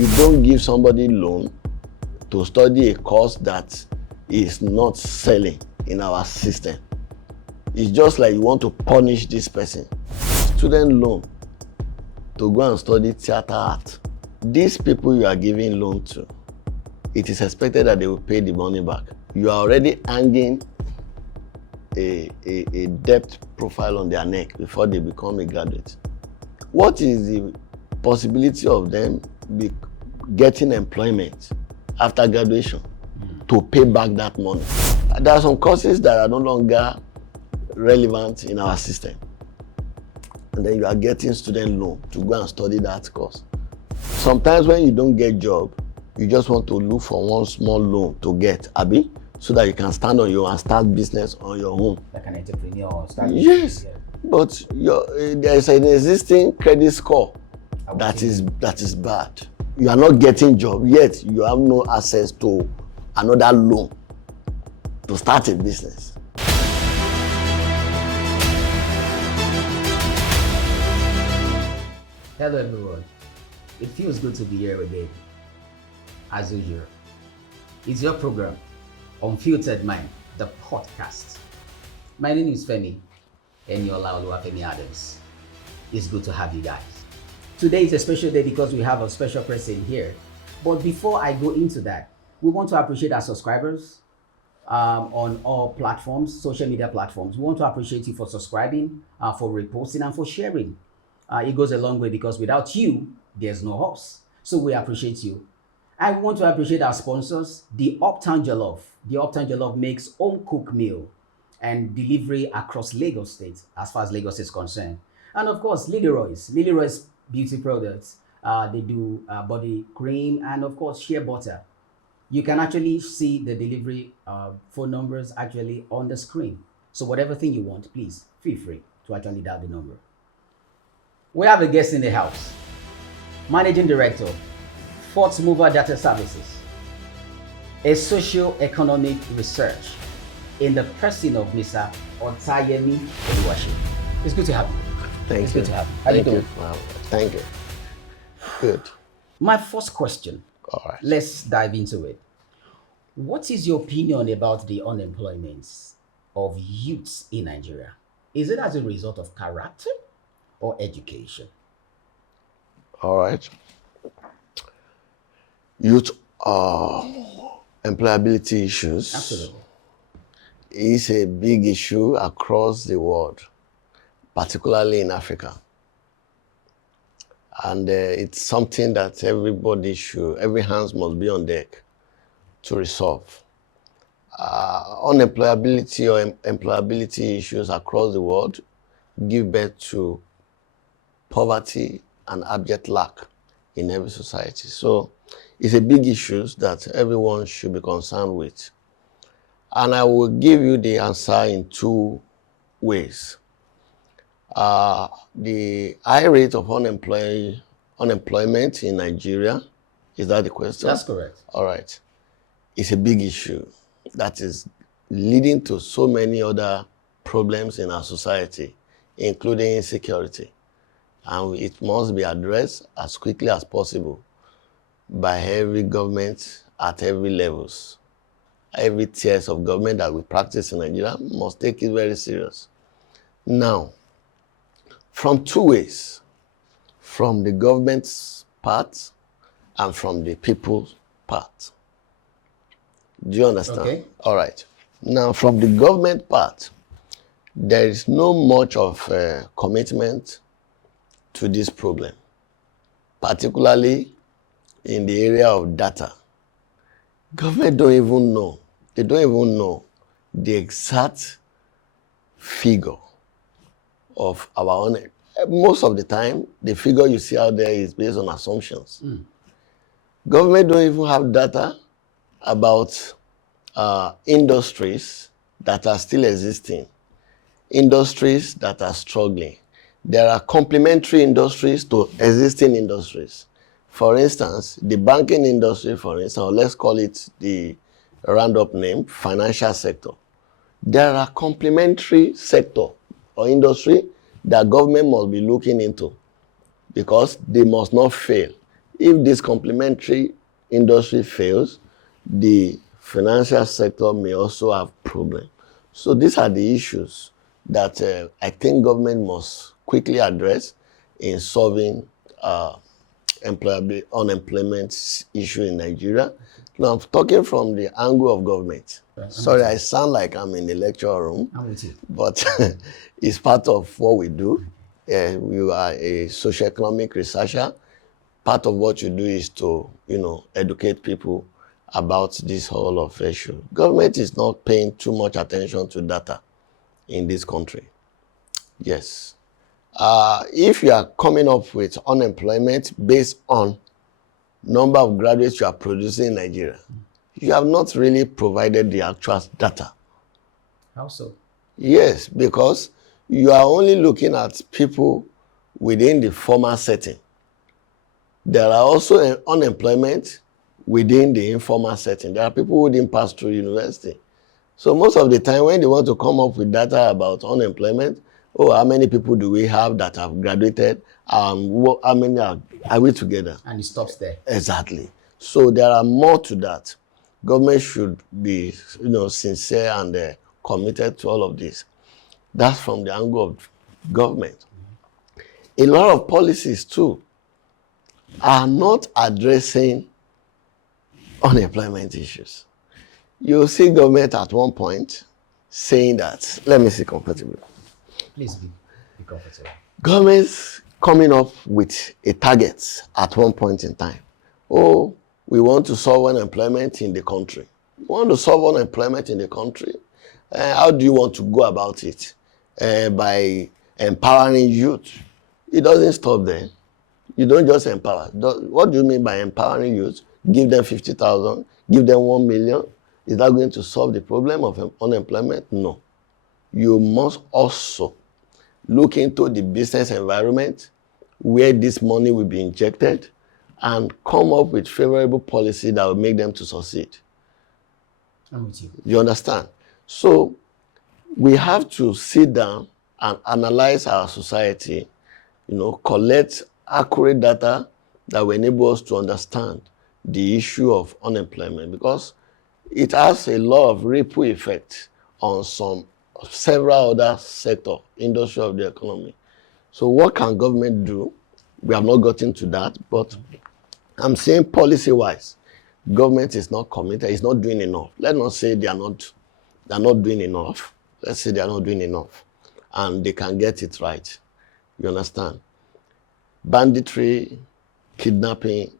You don't give somebody loan to study a course that is not selling in our system. It's just like you want to punish this person. Student loan to go and study theater art. These people you are giving loan to, it is expected that they will pay the money back. You are already hanging a debt profile on their neck before they become a graduate. What is the possibility of them getting employment after graduation to pay back that money? There are some courses that are no longer relevant in our system, and then you are getting student loan to go and study that course. Sometimes when you don't get job, you just want to look for one small loan to get, abi, so that you can stand on your own and start business on your own. Like an entrepreneur. Yes, but there is an existing credit score that is bad. You are not getting job, yet you have no access to another loan to start a business. Hello everyone. It feels good to be here again. As usual, it's your program, Unfiltered Mind, the podcast. My name is Femi, and you're Oluwaseun Adams. It's good to have you guys. Today is a special day because we have a special person here. But before I go into that, we want to appreciate our subscribers on all platforms, social media platforms. We want to appreciate you for subscribing, for reposting, and for sharing. It goes a long way because without you, there's no us. So we appreciate you. I want to appreciate our sponsors, the Uptown Jollof. The Uptown Jollof makes home cooked meal and delivery across Lagos State, as far as Lagos is concerned. And of course, Leroy's beauty products. They do body cream and of course, shea butter. You can actually see the delivery phone numbers actually on the screen. So whatever thing you want, please feel free to actually dial the number. We have a guest in the house, Managing Director, Fourth Mover Data Services, a socio-economic research in the person of Mr. Otayemi Oluwaseun. It's good to have you. Thank It's you. good to have you. How you doing? Wow. Thank you. Good. My first question, All right. let's dive into it. What is your opinion about the unemployment of youths in Nigeria? Is it as a result of character or education? All right. Youth employability issues Absolutely. is a big issue across the world, particularly in Africa. And it's something that every hands must be on deck to resolve. Unemployability or employability issues across the world give birth to poverty and abject lack in every society. So it's a big issue that everyone should be concerned with. And I will give you the answer in two ways. The high rate of unemployment in Nigeria, is that the question? That's correct. All right. It's a big issue that is leading to so many other problems in our society, including insecurity. And it must be addressed as quickly as possible by every government at every levels. Every tiers of government that we practice in Nigeria must take it very serious. Now, from two ways, from the government's part and from the people's part. Do you understand? Okay. All right. Now, from the government part, there is no much of commitment to this problem, particularly in the area of data. Government don't even know. They don't even know the exact figure of our own. Most of the time, the figure you see out there is based on assumptions. Government don't even have data about industries that are still existing, industries that are struggling. There are complementary industries to existing industries. For instance, the banking industry, for instance, or let's call it the roundup name, financial sector. There are complementary sector or industry that government must be looking into because they must not fail. If this complementary industry fails, the financial sector may also have problems. So these are the issues that I think government must quickly address in solving unemployment issue in Nigeria. Now, I'm talking from the angle of government. Sorry, I sound like I'm in the lecture room, I'm with you. but it's part of what we do. We are a socioeconomic researcher. Part of what you do is to, educate people about this whole of issue. Government is not paying too much attention to data in this country. Yes. If you are coming up with unemployment based on number of graduates you are producing in Nigeria, you have not really provided the actual data. How so? Yes, because you are only looking at people within the formal setting. There are also unemployment within the informal setting. There are people who didn't pass through university. So most of the time when they want to come up with data about unemployment, how many people do we have that have graduated? How many are we together? And it stops there. Exactly. So there are more to that. Government should be, sincere and committed to all of this. That's from the angle of government. A lot of policies too are not addressing unemployment issues. You'll see government at one point saying that, let me see comfortably. Please be comfortable. Government's coming up with a target at one point in time. We want to solve unemployment in the country. You want to solve unemployment in the country? How do you want to go about it? By empowering youth. It doesn't stop there. You don't just empower. What do you mean by empowering youth? Give them 50,000, give them 1 million. Is that going to solve the problem of unemployment? No. You must also look into the business environment where this money will be injected and come up with favorable policy that will make them to succeed. I'm with you. You understand? So we have to sit down and analyze our society, collect accurate data that will enable us to understand the issue of unemployment, because it has a lot of ripple effect on several other sectors, industry of the economy. So what can government do? We have not gotten to that, but I'm saying policy-wise, government is not committed, it's not doing enough. Let's not say they're not doing enough. Let's say they're not doing enough, and they can get it right. You understand? Banditry, kidnapping,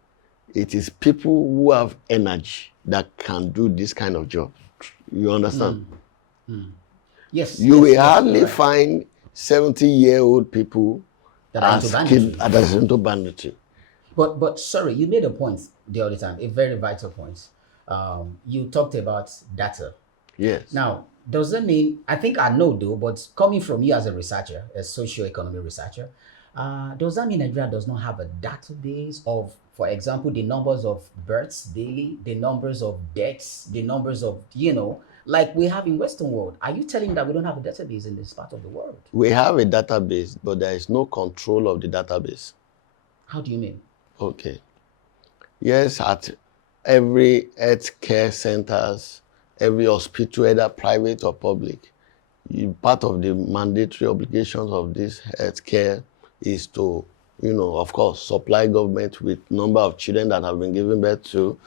it is people who have energy that can do this kind of job. You understand? Yes. You will hardly find 70-year-old people that are into banditry. But sorry, you made a point the other time, a very vital point. You talked about data. Yes. Now, does that mean, I think I know though, but coming from you as a researcher, a socio-economic researcher, does that mean Nigeria does not have a database of, for example, the numbers of births daily, the numbers of deaths, the numbers of, like we have in Western world? Are you telling me that we don't have a database in this part of the world? We have a database, but there is no control of the database. How do you mean? Okay. Yes, at every healthcare centers, every hospital, either private or public, part of the mandatory obligations of this healthcare is to, of course, supply government with number of children that have been given birth to.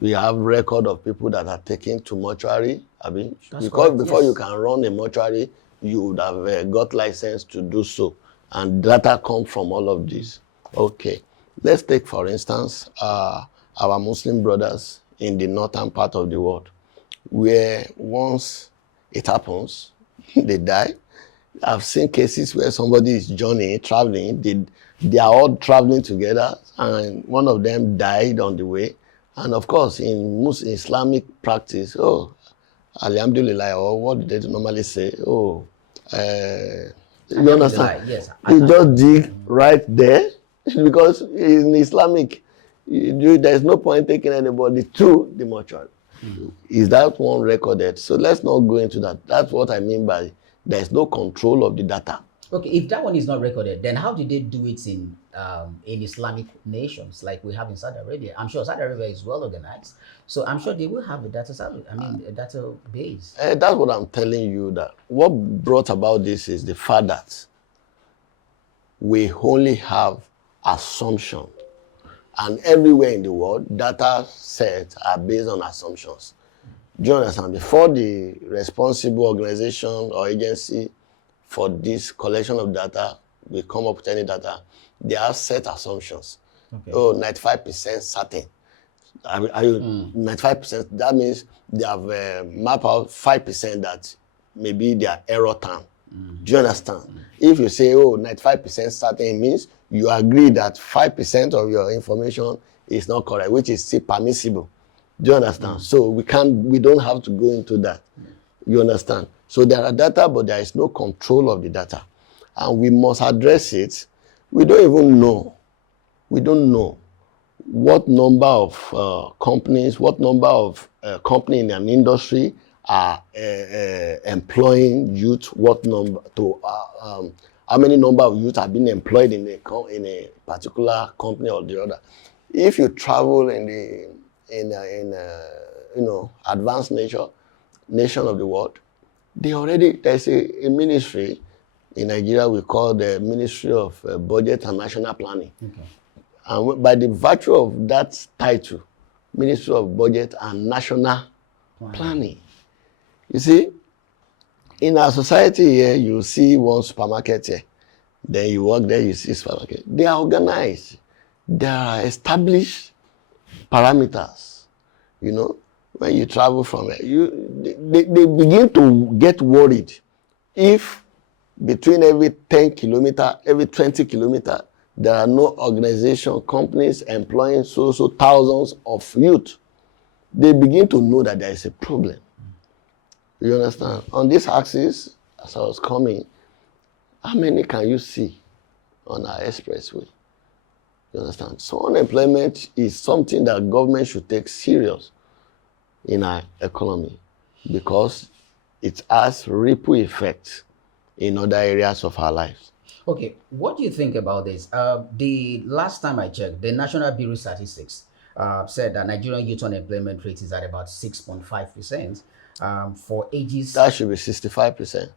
We have record of people that are taken to mortuary. Because before you can run a mortuary, you would have got license to do so. And data come from all of this. Okay. Let's take, for instance, our Muslim brothers in the northern part of the world, where once it happens, they die. I've seen cases where somebody is traveling, they are all traveling together, and one of them died on the way. And of course, in Muslim Islamic practice, Alhamdulillah, or what do they normally say? You understand? Yes. You just dig right there, because in Islamic, there's no point taking anybody to the mortuary. Is that one recorded? So let's not go into that. That's what I mean by there's no control of the data. Okay, if that one is not recorded, then how did they do it in in Islamic nations like we have in Saudi Arabia. I'm sure Saudi Arabia is well organized, so I'm sure they will have a data service. I mean, a database. That's what I'm telling you, that what brought about this is the fact that we only have assumption. And everywhere in the world, data sets are based on assumptions. Do you understand? Before the responsible organization or agency for this collection of data will come up with any data, they have set assumptions. Okay. Oh, 95% certain. Are you 95%? That means they have mapped out 5% that maybe they are error term. Do you understand? If you say, oh, 95% certain, it means you agree that 5% of your information is not correct, which is still permissible. Do you understand? So we don't have to go into that. You understand? So there are data, but there is no control of the data. And we must address it. We don't even know. We don't know what number of companies, what number of companies in an industry are employing youth, what number how many number of youth have been employed in a particular company or the other. If you travel in advanced nation of the world, there's a ministry in Nigeria we call the Ministry of Budget and National Planning. Okay. And by the virtue of that title, Ministry of Budget and National Planning, you see, in our society here, you see one supermarket here, then you walk there, you see supermarket. They are organized. There are established parameters. You know, when you travel from here, they begin to get worried if between every 10 kilometer, every 20 kilometer, there are no organization, companies employing so thousands of youth. They begin to know that there is a problem. You understand? On this axis, as I was coming, how many can you see on our expressway? You understand? So unemployment is something that government should take serious in our economy because it has ripple effects in other areas of our lives. Okay, what do you think about this? The last time I checked, the National Bureau of Statistics said that Nigerian youth unemployment rate is at about 6.5%. For ages. That should be 65%.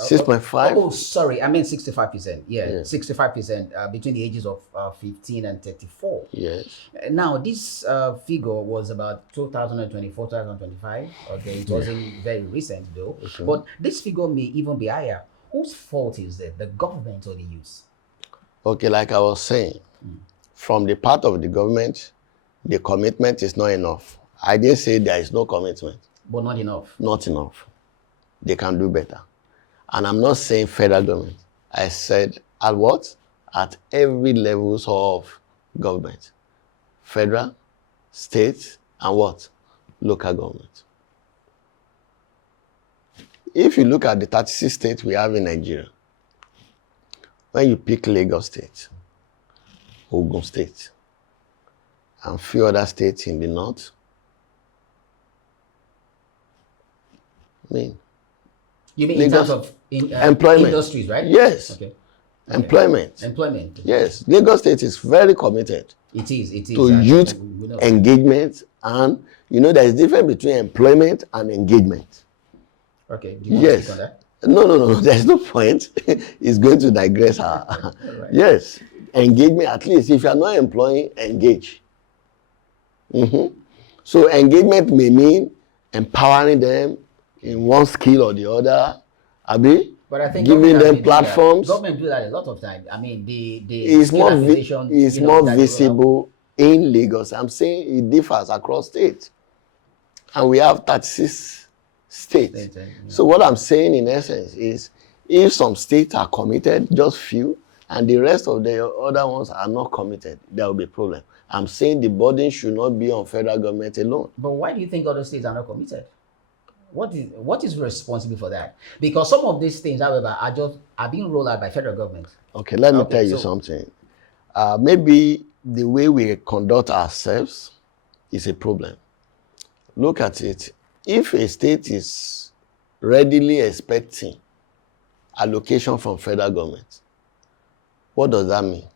6.5? Oh, sorry, I meant 65%. Yeah, 65% between the ages of 15 and 34. Yes. Now, this figure was about 2024, 2025. Okay, it wasn't very recent though. Okay. But this figure may even be higher. Whose fault is it? The government or the youth? Okay, like I was saying, from the part of the government, the commitment is not enough. I didn't say there is no commitment. But not enough. Not enough. They can do better. And I'm not saying federal government. I said at what? At every levels of government. Federal, state, and what? Local government. If you look at the 36 states we have in Nigeria, when you pick Lagos State, Ogun State, and few other states in the north, you mean Lagos, in terms of employment industries, right? Yes. Okay. Employment. Employment. Yes. Lagos State is very committed. It is. To youth engagement, and there is difference between employment and engagement. Okay. Do you want to speak on that? No. There's no point. It's going to digress. Right. Yes. Engagement, at least if you are not employing, engage. So engagement may mean empowering them in one skill or the other, but I think giving them platforms. Government do that a lot of time. I mean, the it's more visible in Lagos. I'm saying it differs across states, and we have 36 states. So what I'm saying in essence is, if some states are committed, just few, and the rest of the other ones are not committed, there will be a problem. I'm saying the burden should not be on federal government alone. But why do you think other states are not committed? What is responsible for that? Because some of these things, however, are being rolled out by federal government. Okay, let me tell you something. Maybe the way we conduct ourselves is a problem. Look at it. If a state is readily expecting allocation from federal government, what does that mean?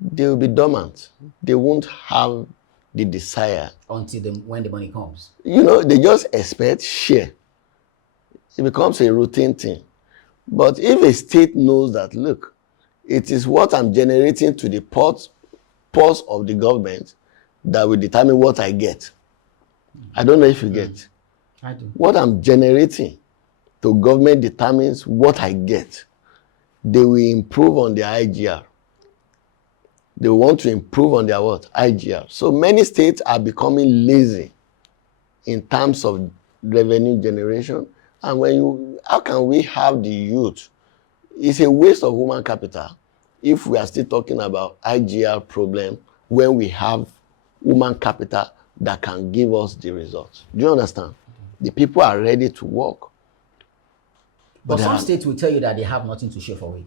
they will be dormant. They won't have the desire. until when the money comes. They just expect share. It becomes a routine thing. But if a state knows that, look, it is what I'm generating to the purse of the government that will determine what I get. I don't know if you get. I do. What I'm generating to government determines what I get. They will improve on their IGR. They want to improve on their what? IGR. So many states are becoming lazy in terms of revenue generation. And how can we have the youth? It's a waste of human capital if we are still talking about IGR problem when we have human capital that can give us the results. Do you understand? The people are ready to work. But some states will tell you that they have nothing to show for it.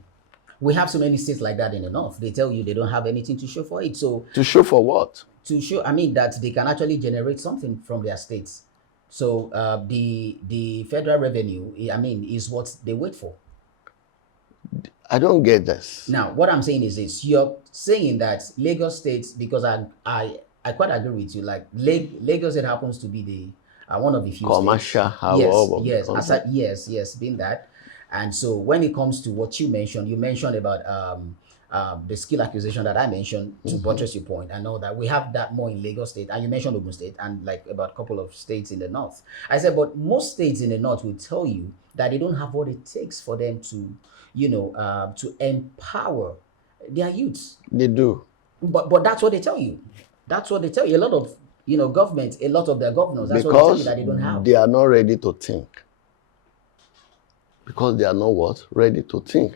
We have so many states like that in the north. They tell you they don't have anything to show for it. So to show for what? To show, that they can actually generate something from their states. So the federal revenue, is what they wait for. I don't get this. Now, what I'm saying is this: you're saying that Lagos State, because I quite agree with you. Like Lagos State happens to be the one of the few commercial hub. Yes, being that. And so when it comes to what you mentioned about the skill acquisition that I mentioned to buttress your point. I know that we have that more in Lagos State, and you mentioned Ogun State and like about a couple of states in the north. I said, but most states in the north will tell you that they don't have what it takes for them to, to empower their youths. They do. But that's what they tell you. That's what they tell you. A lot of government, a lot of their governors, that's what they tell you that they don't have. They are not ready to think. Because they are not what? Ready to think.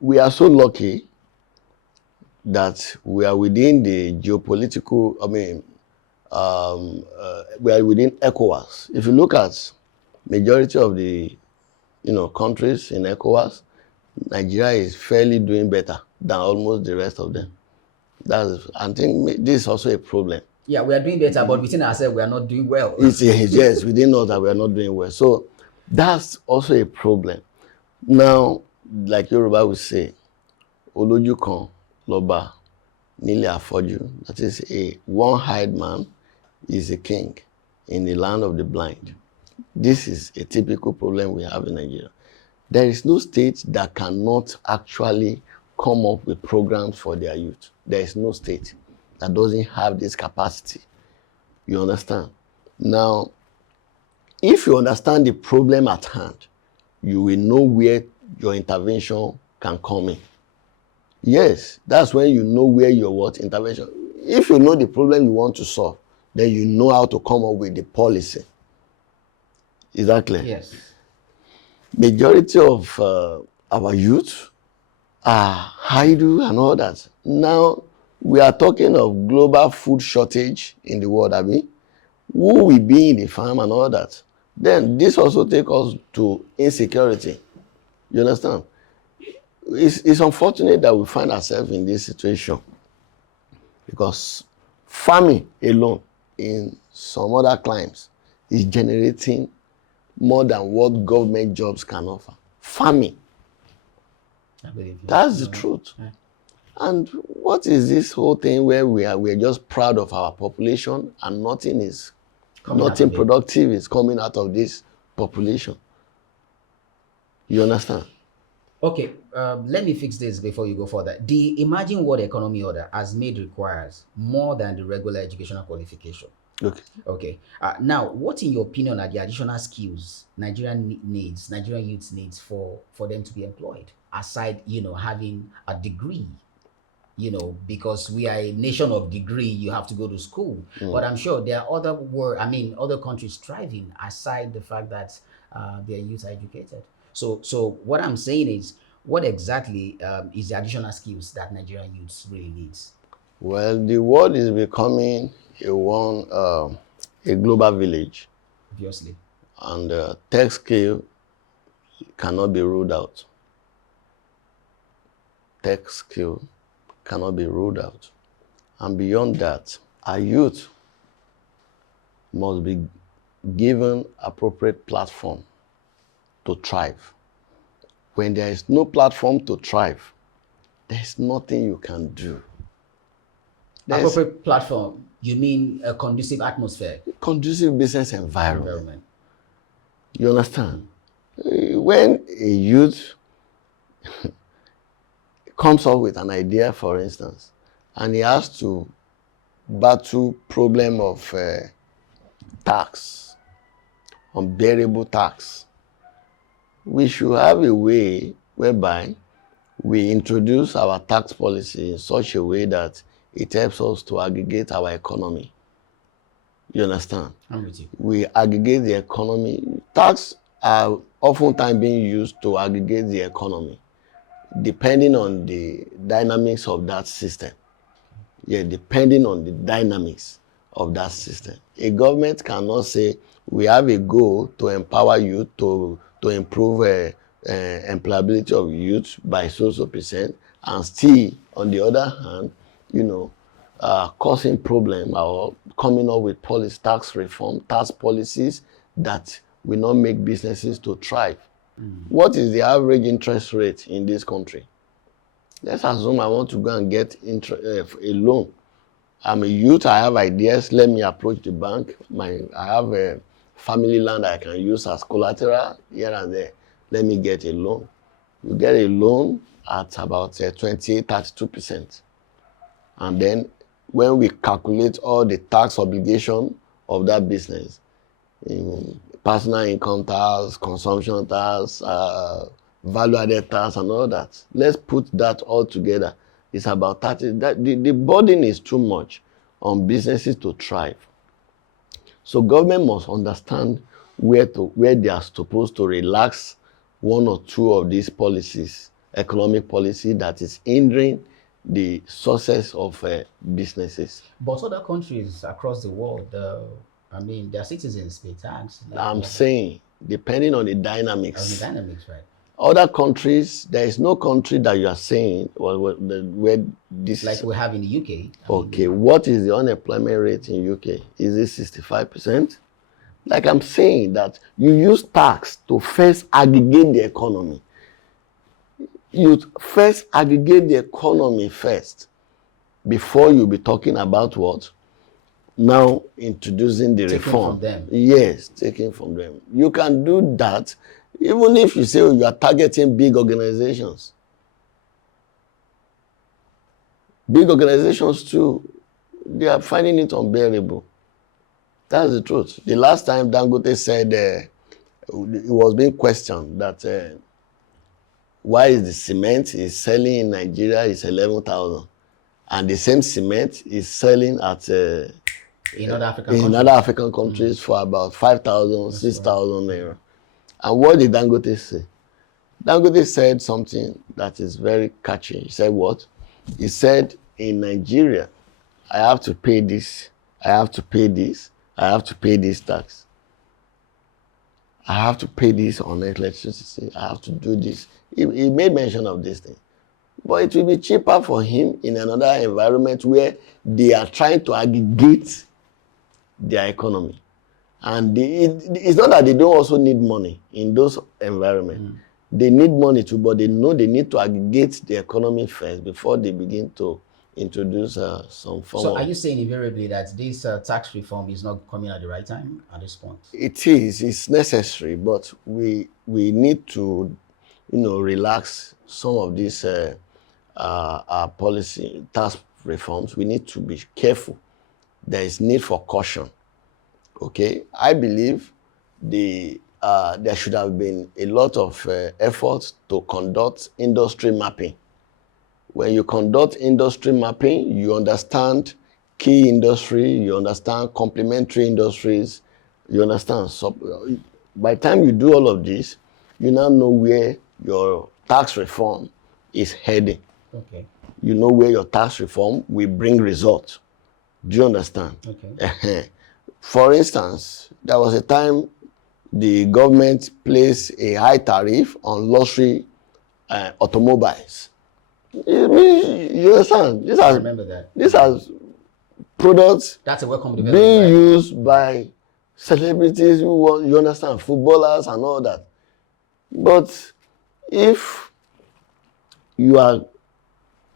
We are so lucky that we are within the geopolitical, we are within ECOWAS. If you look at majority of the, countries in ECOWAS, Nigeria is fairly doing better than almost the rest of them. I think this is also a problem. Yeah, we are doing better, but within ourselves, we are not doing well. Yes, we didn't know that we are not doing well. So that's also a problem. Now, like Yoruba would say, Oloju kan loba nile afoju. That is, a one-eyed man is a king in the land of the blind. This is a typical problem we have in Nigeria. There is no state that cannot actually come up with programs for their youth. There is no state that doesn't have this capacity. You understand? Now, if you understand the problem at hand, you will know where your intervention can come in. Yes, that's when you know where your intervention. If you know the problem you want to solve, then you know how to come up with the policy. Is that clear? Yes. Majority of our youth are idle and all that. Now, we are talking of global food shortage in the world, who will be in the farm and all that. Then this also takes us to insecurity. You understand? It's unfortunate that we find ourselves in this situation because farming alone in some other climes is generating more than what government jobs can offer. Farming. I believe you. That's the truth. Yeah. And what is this whole thing where we are just proud of our population and nothing productive is coming out of this population? You understand? Okay, let me fix this before you go further. The Emerging World Economy Order has made requires more than the regular educational qualification. Okay. Now, what in your opinion are the additional skills Nigerian youth needs for them to be employed, aside, having a degree? Because we are a nation of degree, you have to go to school. But I'm sure there are other countries thriving aside the fact that their youth are educated. So what I'm saying is, what exactly is the additional skills that Nigerian youths really needs? Well, the world is becoming a global village. Obviously. And tech skill cannot be ruled out. Tech skill cannot be ruled out. And beyond that, our youth must be given appropriate platform to thrive. When there is no platform to thrive, there's nothing you can do. There's Appropriate platform, you mean a conducive atmosphere? conducive business environment. You understand? When a youth comes up with an idea, for instance, and he has to battle problem of tax, unbearable tax, we should have a way whereby we introduce our tax policy in such a way that it helps us to aggregate our economy. You understand? I'm with you. We aggregate the economy. Tax are oftentimes being used to aggregate the economy, depending on the dynamics of that system. Yeah, depending on the dynamics of that system. A government cannot say, we have a goal to empower youth to improve employability of youth by so percent, and still, on the other hand, causing problem or coming up with tax reform, tax policies that will not make businesses to thrive. What is the average interest rate in this country? Let's assume I want to go and get a loan. I'm a youth, I have ideas, let me approach the bank. I have a family land I can use as collateral here and there. Let me get a loan. You get a loan at about 28-32%. And then when we calculate all the tax obligation of that business, personal income tax, consumption tax, value-added tax, and all that, let's put that all together. It's about 30. The burden is too much on businesses to thrive. So government must understand where they are supposed to relax one or two of these policies, economic policy that is hindering the success of businesses. But other countries across the world, their citizens pay tax. I'm saying, depending on the dynamics. On the dynamics, right? Other countries, there is no country that you are saying where this... Like we have in the UK. Okay, what is the unemployment rate in UK? Is it 65%? Like I'm saying, that you use tax to first aggregate the economy. You first aggregate the economy first before you be talking about what? Now introducing the reform. Taking from them. Yes, taking from them. You can do that even if you say you are targeting big organizations. Big organizations too, they are finding it unbearable. That's the truth. The last time Dangote said, it was being questioned that why is the cement is selling in Nigeria is 11,000, and the same cement is selling at in other African countries for about 5,000, 6,000 naira. And what did Dangote say? Dangote said something that is very catchy. He said what? He said, in Nigeria, I have to pay this, I have to pay this, I have to pay this tax. I have to pay this on electricity, I have to do this. He made mention of this thing. But it will be cheaper for him in another environment where they are trying to aggregate their economy. And it's not that they don't also need money in those environments. They need money too, but they know they need to aggregate the economy first before they begin to introduce some form. So are you saying invariably that this tax reform is not coming at the right time at this point? It is. It's necessary, but we need to, relax some of these policy tax reforms. We need to be careful. There is need for caution. Okay, I believe there should have been a lot of efforts to conduct industry mapping. When you conduct industry mapping, you understand key industry, you understand complementary industries, you understand. So by the time you do all of this, you now know where your tax reform is heading. Okay. You know where your tax reform will bring results. Do you understand? Okay. For instance, there was a time the government placed a high tariff on luxury automobiles. You understand? I remember that. These are products That's a welcome development, being right? used by celebrities who want, you understand, footballers and all that. But if you are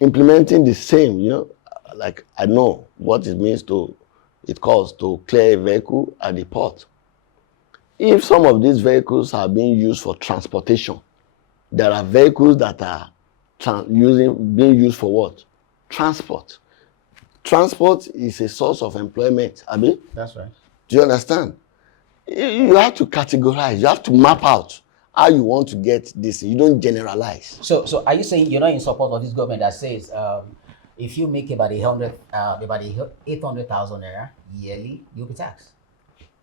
implementing the same, like I know what it costs to clear a vehicle at the port. If some of these vehicles are being used for transportation, there are vehicles that are being used for what? Transport. Transport is a source of employment. I mean, That's right. do you understand? You have to categorize. You have to map out how you want to get this. You don't generalize. So are you saying you're not in support of this government that says if you make about 800,000 naira yearly, you'll be taxed?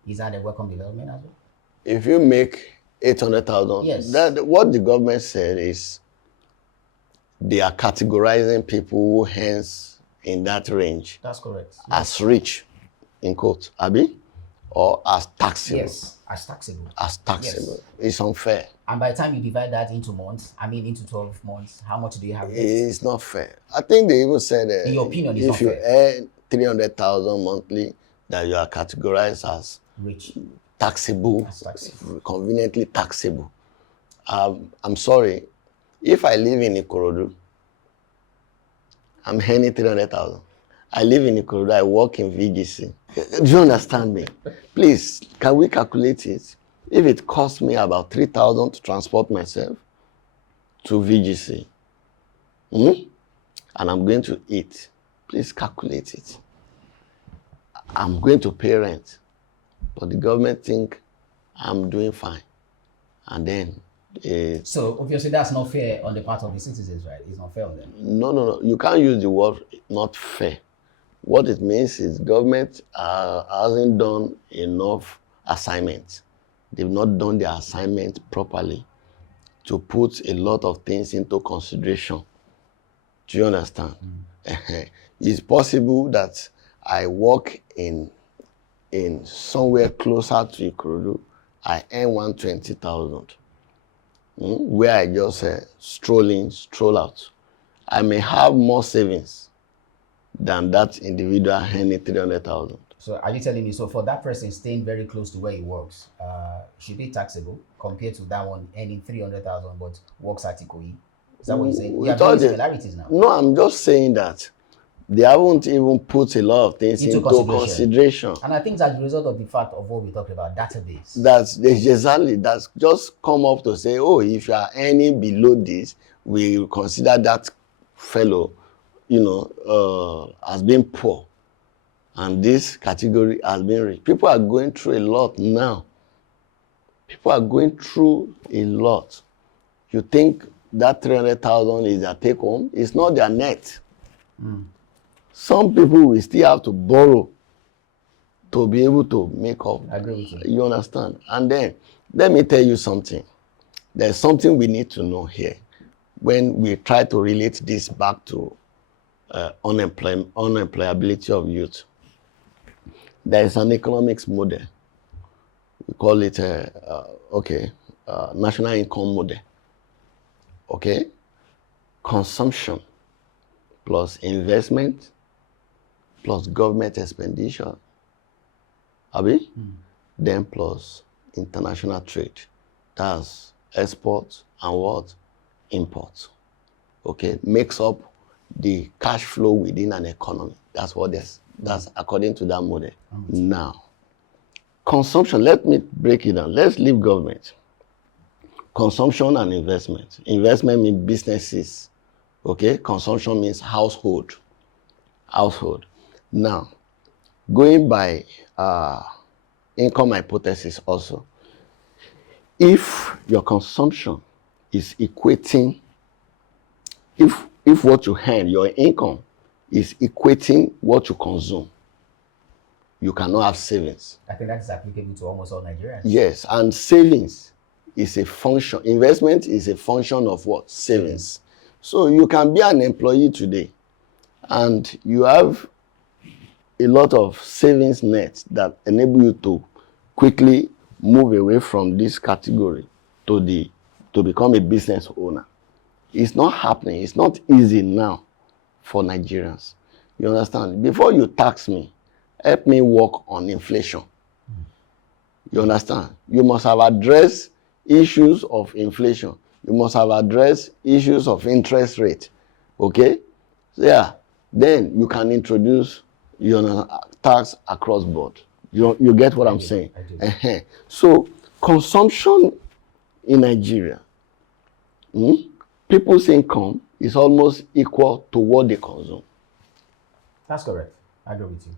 Is that a welcome development as well? If you make 800,000, Yes. What the government said is they are categorizing people who hence in that range. That's correct. As rich, in quotes, Abi, or as taxable. Yes, as taxable. As taxable. Yes. It's unfair. And by the time you divide that into months, into 12 months, how much do you have left? It's not fair. I think they even said in your opinion, it's if not you fair. earn 300,000 monthly, that you are categorized as Rich. taxable, As taxable. conveniently taxable. I'm sorry, if I live in Ikorodu, I'm earning 300,000. I live in Ikorodu, I work in VGC. Do you understand me? Please, can we calculate it? If it costs me about 3,000 to transport myself to VGC, and I'm going to eat, please calculate it. I'm going to pay rent, but the government think I'm doing fine. And then so obviously that's not fair on the part of the citizens, right? It's not fair on them. No. You can't use the word not fair. What it means is government hasn't done enough assignments. They've not done their assignment properly to put a lot of things into consideration. Do you understand? It's possible that I work in somewhere closer to Ikorodu, I earn 120,000. Where I just stroll out. I may have more savings than that individual earning 300,000. So are you telling me, so for that person staying very close to where he works, should be taxable compared to that one earning 300,000 but works at Ikoyi? Is that what you're saying? You have many similarities now. No, I'm just saying that they haven't even put a lot of things into consideration. And I think that's the result of the fact of what we talked about, database. That's just come up to say, oh, if you are earning below this, we consider that fellow, as being poor. And this category has been rich. People are going through a lot now. People are going through a lot. You think that 300,000 is their take home? It's not their net. Some people will still have to borrow to be able to make up. I agree with you. You understand? And then, let me tell you something. There's something we need to know here. When we try to relate this back to unemployability of youth, there is an economics model. We call it national income model. Okay? Consumption plus investment plus government expenditure, then plus international trade. That's export and what? Import. Okay? Makes up the cash flow within an economy. That's according to that model. Now, consumption, let me break it down. Let's leave government. Consumption and investment. Investment means businesses. Okay? Consumption means household. Now, going by income hypothesis also, if your consumption is equating, if what you earn, your income, is equating what you consume, you cannot have savings. I think that's applicable to almost all Nigerians. Yes, and savings is a function, investment is a function of what? Savings. So you can be an employee today and you have a lot of savings nets that enable you to quickly move away from this category to become a business owner. It's not happening. It's not easy now for Nigerians. You understand? Before you tax me, help me work on inflation. You understand? You must have addressed issues of inflation. You must have addressed issues of interest rate. Okay? Yeah, then you can introduce tax across board. You get what I'm saying? I do. So consumption in Nigeria, people's income is almost equal to what they consume. That's correct. I agree with you.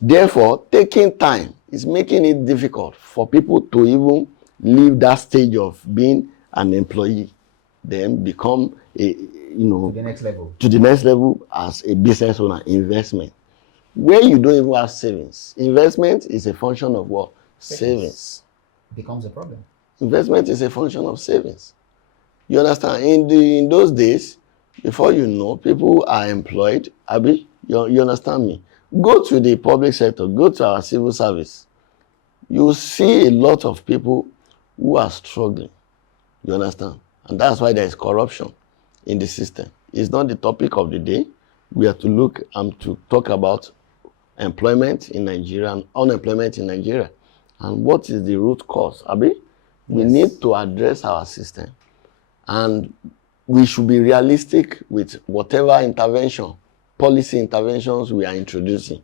Therefore, taking time is making it difficult for people to even leave that stage of being an employee, then become To the next level. to the next level as a business owner. Investment, where you don't even have savings. Investment is a function of what? Savings. Becomes a problem. Investment is a function of savings. You understand? In those days, before you know, people are employed. Abi, you understand me? Go to the public sector, go to our civil service. You see a lot of people who are struggling. You understand? And that's why there is corruption in the system. It's not the topic of the day. We have to look and to talk about employment in Nigeria and unemployment in Nigeria. And what is the root cause? Abi, we need to address our system. And we should be realistic with whatever policy interventions we are introducing.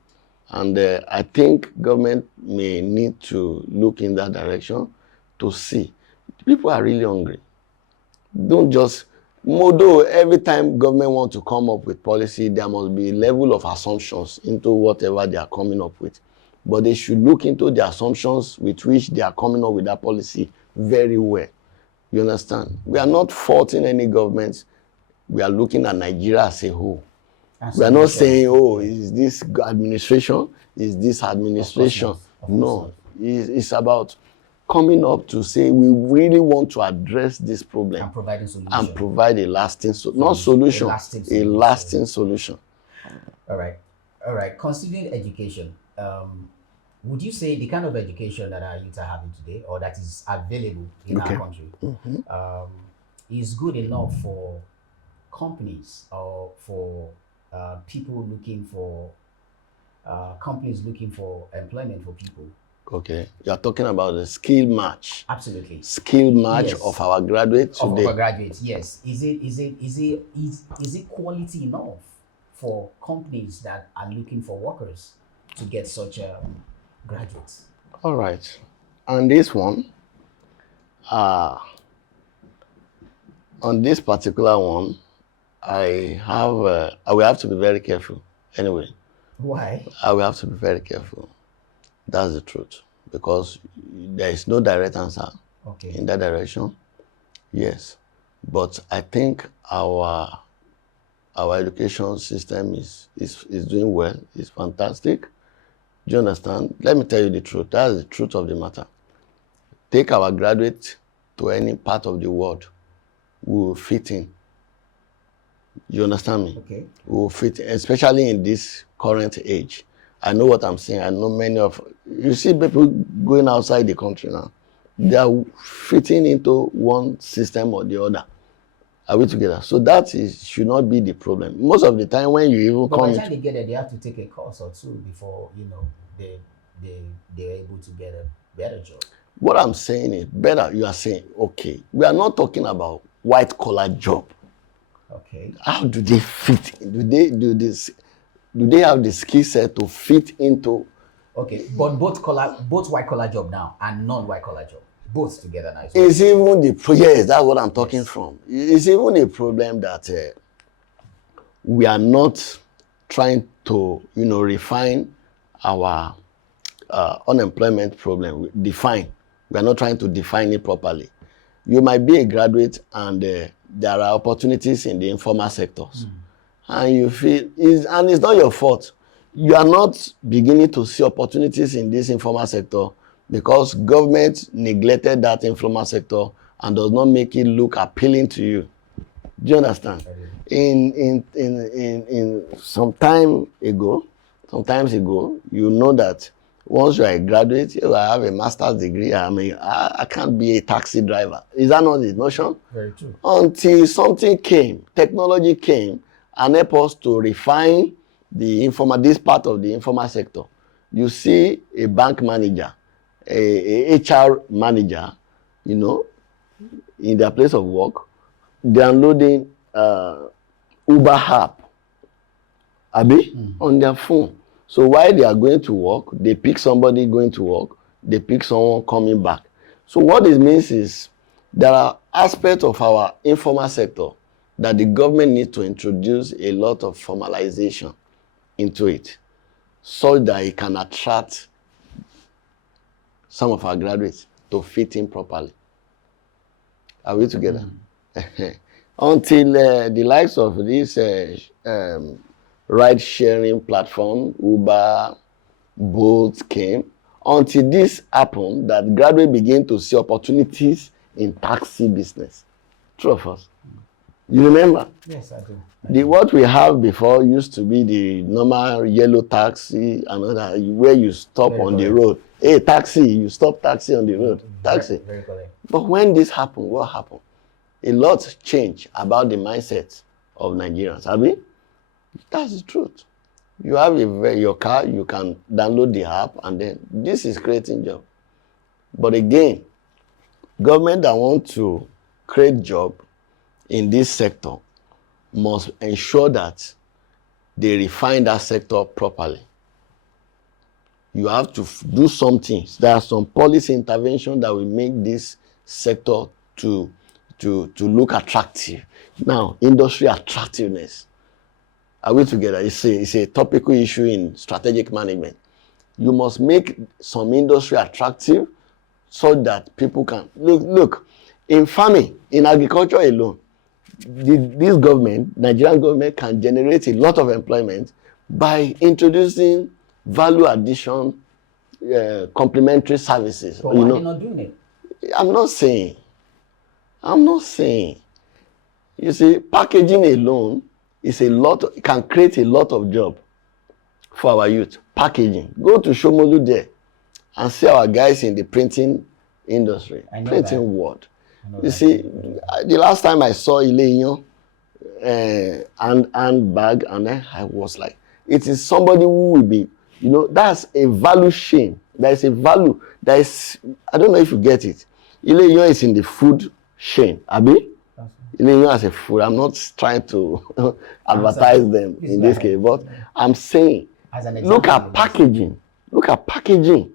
And I think government may need to look in that direction to see. People are really hungry. Don't just, although every time government wants to come up with policy, there must be a level of assumptions into whatever they are coming up with. But they should look into the assumptions with which they are coming up with that policy very well. You understand? We are not faulting any government. We are looking at Nigeria as a whole. We are not saying, oh, is this administration? Is this administration? No. It's about coming up to say we really want to address this problem. And providing solution. And provide a lasting solution. Not solution, a lasting solution. All right. Considering education, would you say the kind of education that our youth are having today, or that is available in our country, is good enough for companies or for people looking for companies looking for employment for people? Okay, you are talking about the skill match. Absolutely. Skill match of our graduates today. Of our graduates, yes. Is it quality enough for companies that are looking for workers to get such graduates? All right. And this one, on this particular one, I will have to be very careful. Anyway. Why? I will have to be very careful. That's the truth. Because there is no direct answer in that direction. Yes. But I think our education system is doing well. It's fantastic. Do you understand? Let me tell you the truth. That's the truth of the matter. Take our graduates to any part of the world, we will fit in. You understand me? Okay. We will fit in, especially in this current age. I know what I'm saying. I know many of you see people going outside the country now. They are fitting into one system or the other. Are we together? So should not be the problem. Most of the time when you even but come by the time they get there, they have to take a course or two before they're able to get a better job. What I'm saying is better. You are saying, okay, we are not talking about white collar job. Okay. How do they fit? Do they do this? Do they have the skill set to fit into? Okay, but both white collar job now and non-white collar job, both together now. It's even yes, that's what I'm talking from. It's even a problem that we are not trying to, refine our unemployment problem. We are not trying to define it properly. You might be a graduate and there are opportunities in the informal sectors. And you feel, and it's not your fault. You are not beginning to see opportunities in this informal sector because government neglected that informal sector and does not make it look appealing to you. Do you understand? In some time ago, you know that once you are a graduate, I have a master's degree, I can't be a taxi driver. Is that not the notion? Very true. Until something came, technology came, and help us to refine this part of the informal sector. You see a bank manager, a HR manager, in their place of work, downloading Uber app Abi, on their phone. So while they are going to work, they pick somebody going to work, they pick someone coming back. So what it means is there are aspects of our informal sector that the government needs to introduce a lot of formalization into it so that it can attract some of our graduates to fit in properly. Are we together? Until the likes of this ride-sharing platform, Uber, Bolt came, until this happened, that graduates begin to see opportunities in taxi business. True of us. You remember? Yes, I do. What we have before used to be the normal yellow taxi and other, where you stop Very on the correct. road. Hey, taxi, you stop taxi on the road. Taxi. Very correct. But when this happened, what happened? A lot changed about the mindset of Nigerians. I mean, that's the truth. You have your car, you can download the app, and then this is creating job. But again, government that want to create job in this sector must ensure that they refine that sector properly. You have to do something. There are some policy intervention that will make this sector to look attractive. Now, industry attractiveness. Are we together? It's a topical issue in strategic management. You must make some industry attractive so that people can look in farming, in agriculture alone. This government, Nigerian government, can generate a lot of employment by introducing value addition complementary services. But why are they not doing it? I'm not saying. You see, packaging alone is can create a lot of job for our youth. Packaging. Go to Shomolu there and see our guys in the printing industry. Printing word. You see, the last time I saw Ileyon and bag, and then I was like, it is somebody who will be, that's a value chain. There is a value. I don't know if you get it. Ileyon is in the food chain. Abi? Ileyon as a food. I'm not trying to advertise them in this case, but I'm saying, look at packaging. Look at packaging.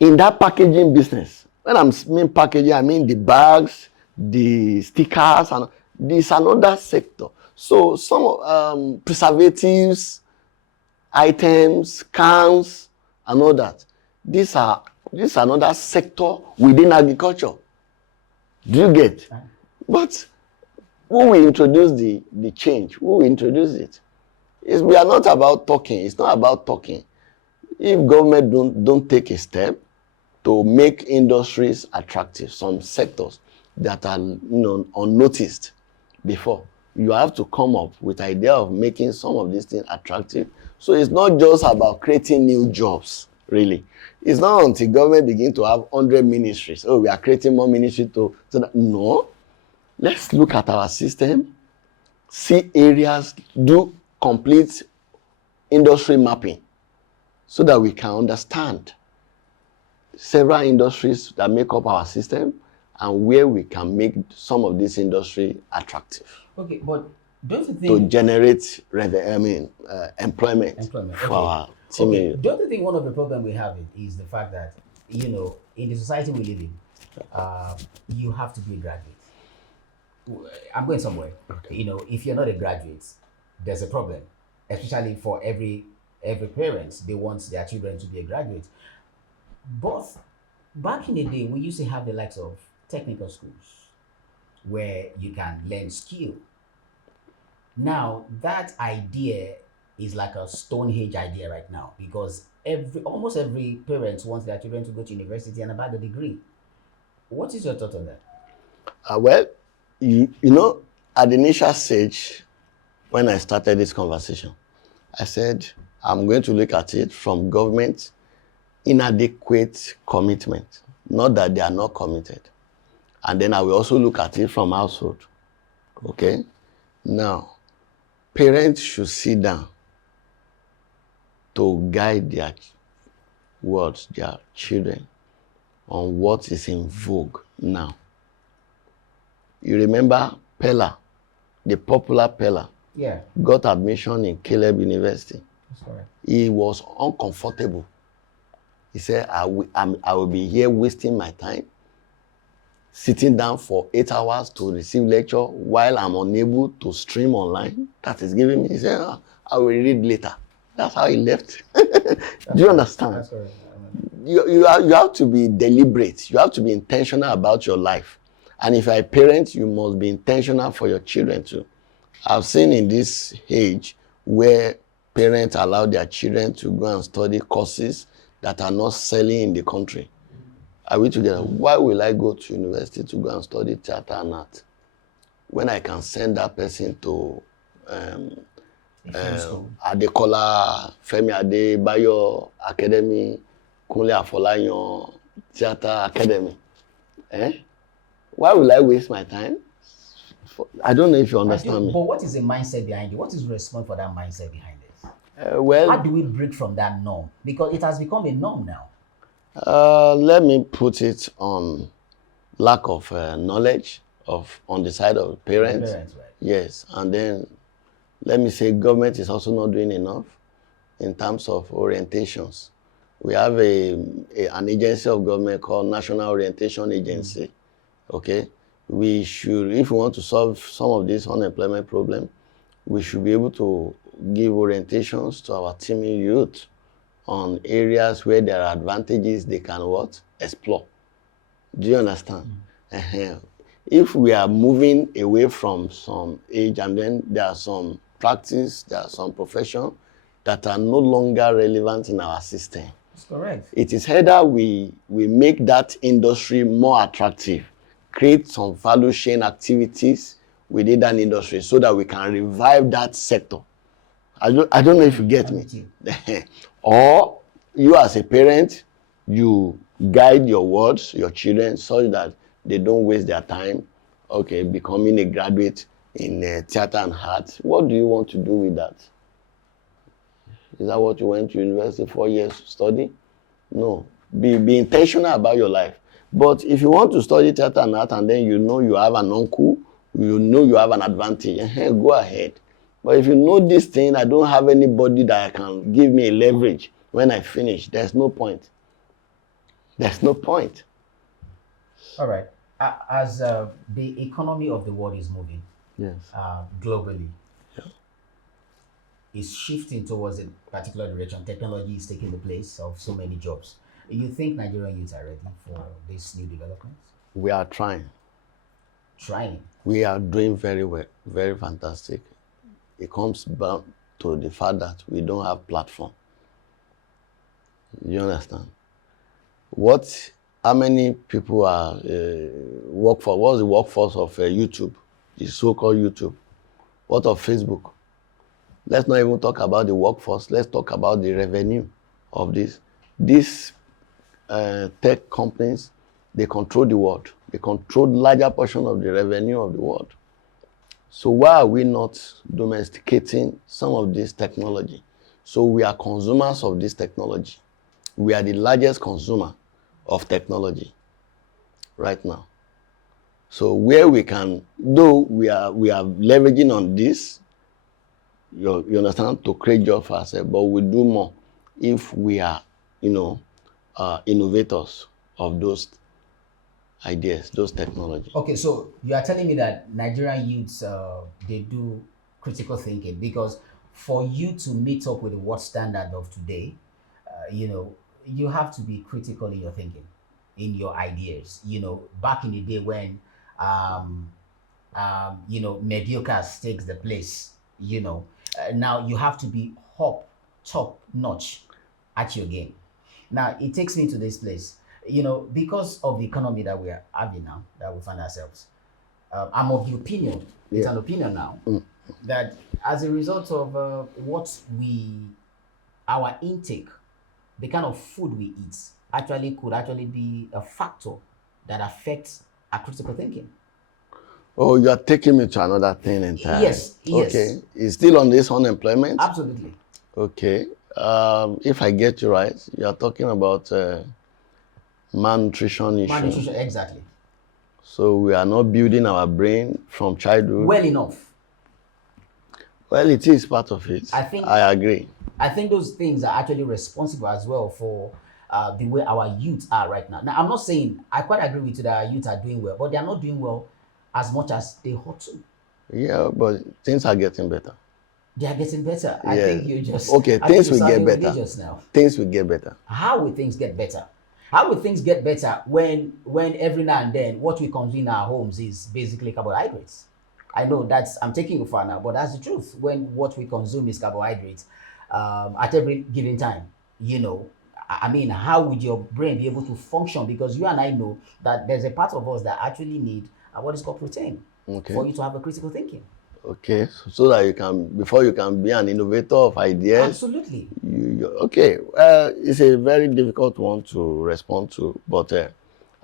In that packaging business, when I mean packaging, I mean the bags, the stickers, and this another sector. So some preservatives, items, cans, and all that. This is another sector within agriculture. Do you get? But who will introduce the change? Who will introduce it? We are not about talking. It's not about talking. If government don't take a step to make industries attractive, some sectors that are unnoticed before, you have to come up with idea of making some of these things attractive. So it's not just about creating new jobs, really. It's not until government begin to have 100 ministries. Oh, we are creating more ministries no. Let's look at our system, see areas, do complete industry mapping so that we can understand several industries that make up our system and where we can make some of this industry attractive. Okay, but don't you think to generate employment for our team? Okay. Don't you think one of the problems we have is the fact that in the society we live in, you have to be a graduate. I'm going somewhere. Okay. If you're not a graduate, there's a problem, especially for every parent. They want their children to be a graduate. But back in the day, we used to have the likes of technical schools where you can learn skill. Now, that idea is like a Stone Age idea right now because almost every parent wants their children to go to university and about a degree. What is your thought on that? Well, at the initial stage, when I started this conversation, I said, I'm going to look at it from government inadequate commitment, not that they are not committed. And then I will also look at it from household. Okay? Now, parents should sit down to guide their children on what is in vogue now. You remember Pella, the popular Pella? Yeah. got admission in Caleb University. That's correct. He was uncomfortable. He said, I will be here wasting my time, sitting down for 8 hours to receive lecture while I'm unable to stream online. That is giving me. He said, I will read later. That's how he left. Do you understand? That's correct. You have to be deliberate. You have to be intentional about your life. And if you're a parent, you must be intentional for your children too. I've seen in this age where parents allow their children to go and study courses that are not selling in the country. Are we together? Why will I go to university to go and study theater and art when I can send that person to Adekola, Femi Adebayo Academy, Kunle Afolayan Theater Academy? Why will I waste my time? I don't know if you understand me. But what is the mindset behind it? What is the response for that mindset behind this? Well, how do we break from that norm? Because it has become a norm now. Let me put it on lack of knowledge on the side of parents. Right. Yes, and then let me say government is also not doing enough in terms of orientations. We have an agency of government called National Orientation Agency. Okay, we should, if we want to solve some of this unemployment problem, we should be able to give orientations to our teeming youth on areas where there are advantages they can explore. Do you understand? If we are moving away from some age and then there are some practice, there are some profession that are no longer relevant in our system. That's correct. It is either we make that industry more attractive, create some value chain activities within that industry so that we can revive that sector. I don't know if you get me. Or you as a parent, you guide your words, your children, so that they don't waste their time, becoming a graduate in theater and art. What do you want to do with that? Is that what you went to university 4 years to study? No. Be intentional about your life. But if you want to study theater and art and then you know you have an uncle, you know you have an advantage, go ahead. But if you know this thing, I don't have anybody that can give me a leverage when I finish, there's no point. There's no point. All right. As the economy of the world is moving, yes, globally, is shifting towards a particular direction. Technology is taking the place of so many jobs. You think Nigerian youths are ready for these new developments? We are trying. Trying? We are doing very well, very fantastic. It comes back to the fact that we don't have platform. You understand? How many people are work for? What's the workforce of YouTube, the so-called YouTube? What of Facebook? Let's not even talk about the workforce. Let's talk about the revenue of this. These tech companies, they control the world. They control larger portion of the revenue of the world. So why are we not domesticating some of this technology? So we are consumers of this technology. We are the largest consumer of technology right now. So where we can, though we are leveraging on this, you understand, to create jobs for ourselves, but we do more if we are, innovators of those ideas, those technologies. Okay, so you are telling me that Nigerian youths, they do critical thinking, because for you to meet up with the world standard of today, you have to be critical in your thinking, in your ideas. Back in the day when, mediocre takes the place, now you have to be top notch at your game. Now, it takes me to this place, because of the economy that we are having now, that we find ourselves. I'm of the opinion, it's an opinion now, that as a result of our intake, the kind of food we eat could be a factor that affects our critical thinking. Oh, you are taking me to another thing entirely. Yes. Okay. It's still on this unemployment? Absolutely. Okay. If I get you right, you are talking about malnutrition issue. Malnutrition, exactly. So we are not building our brain from childhood. Well enough. Well, it is part of it. I agree. I think those things are actually responsible as well for the way our youth are right now. Now, I'm not saying I quite agree with you that our youth are doing well, but they are not doing well as much as they ought to. Yeah, but things are getting better. They are getting better. Yeah. I think you just okay. I think Things you're will get sounding better. religious now. Things will get better. How will things get better? How will things get better when every now and then what we consume in our homes is basically carbohydrates? I know I'm taking you far now, but that's the truth. When what we consume is carbohydrates, at every given time, you know, I mean, how would your brain be able to function? Because you and I know that there's a part of us that actually need what is called protein for you to have a critical thinking. Okay, so that you can, before you can be an innovator of ideas. Absolutely. Okay, it's a very difficult one to respond to, but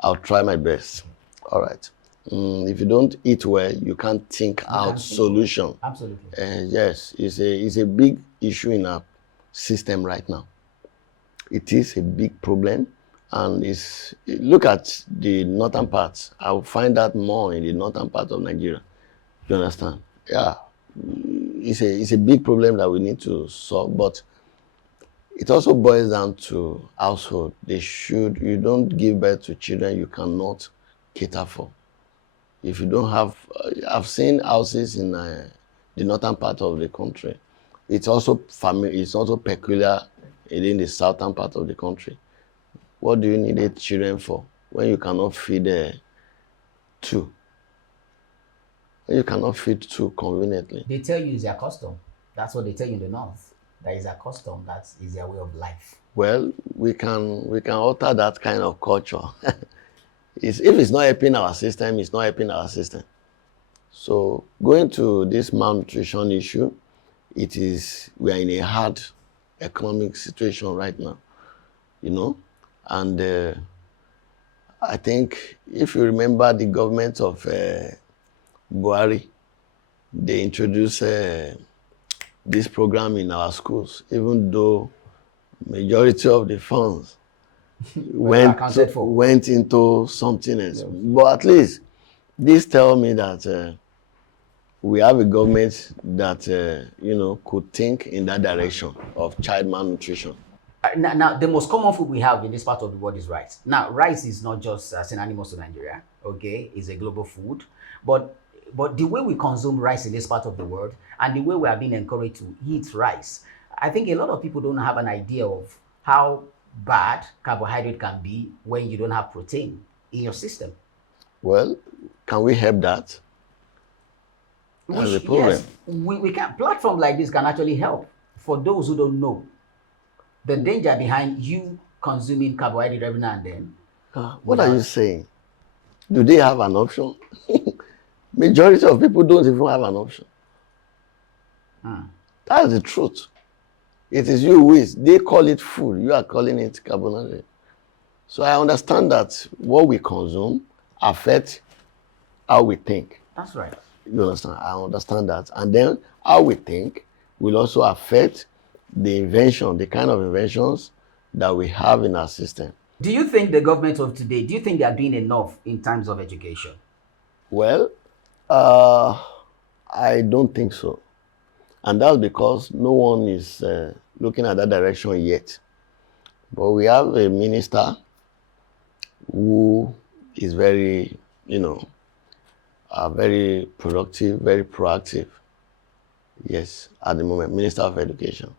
I'll try my best. All right. If you don't eat well, you can't think out solution. Well. Absolutely. Yes, it's a big issue in our system right now. It is a big problem, and look at the northern parts. I'll find that more in the northern part of Nigeria. You understand? Yeah, it's a big problem that we need to solve, but it also boils down to household. You don't give birth to children you cannot cater for. If you don't have, I've seen houses in the northern part of the country. It's also peculiar in the southern part of the country. What do you need 8 children for when you cannot feed 2? You cannot feed 2 conveniently. They tell you it's their custom. That's what they tell you in the north. That is their custom. That is their way of life. Well, we can alter that kind of culture. If it's not helping our system, it's not helping our system. So going to this malnutrition issue, we are in a hard economic situation right now, you know, and I think if you remember the government of Buhari, they introduced this program in our schools, even though majority of the funds went into something else. Yeah. But at least this tells me that we have a government that could think in that direction of child malnutrition. Now, the most common food we have in this part of the world is rice. Now, rice is not just synonymous to Nigeria, okay? It's a global food. But the way we consume rice in this part of the world and the way we are being encouraged to eat rice, I think a lot of people don't have an idea of how bad carbohydrate can be when you don't have protein in your system. Well, can we help that? That's the problem. Yes, we can. Platform like this can actually help for those who don't know the danger behind you consuming carbohydrate every now and then. What are you saying? Do they have an option? Majority of people don't even have an option. That's the truth. It is you who is. They call it food. You are calling it carbohydrate. So I understand that what we consume affects how we think. That's right. You understand? I understand that. And then how we think will also affect the kind of inventions that we have in our system. Do you think the government of today, do you think they are doing enough in terms of education? Well, I don't think so. And that's because no one is looking at that direction yet. But we have a minister who is very, very productive, very proactive. Yes, at the moment, Minister of Education.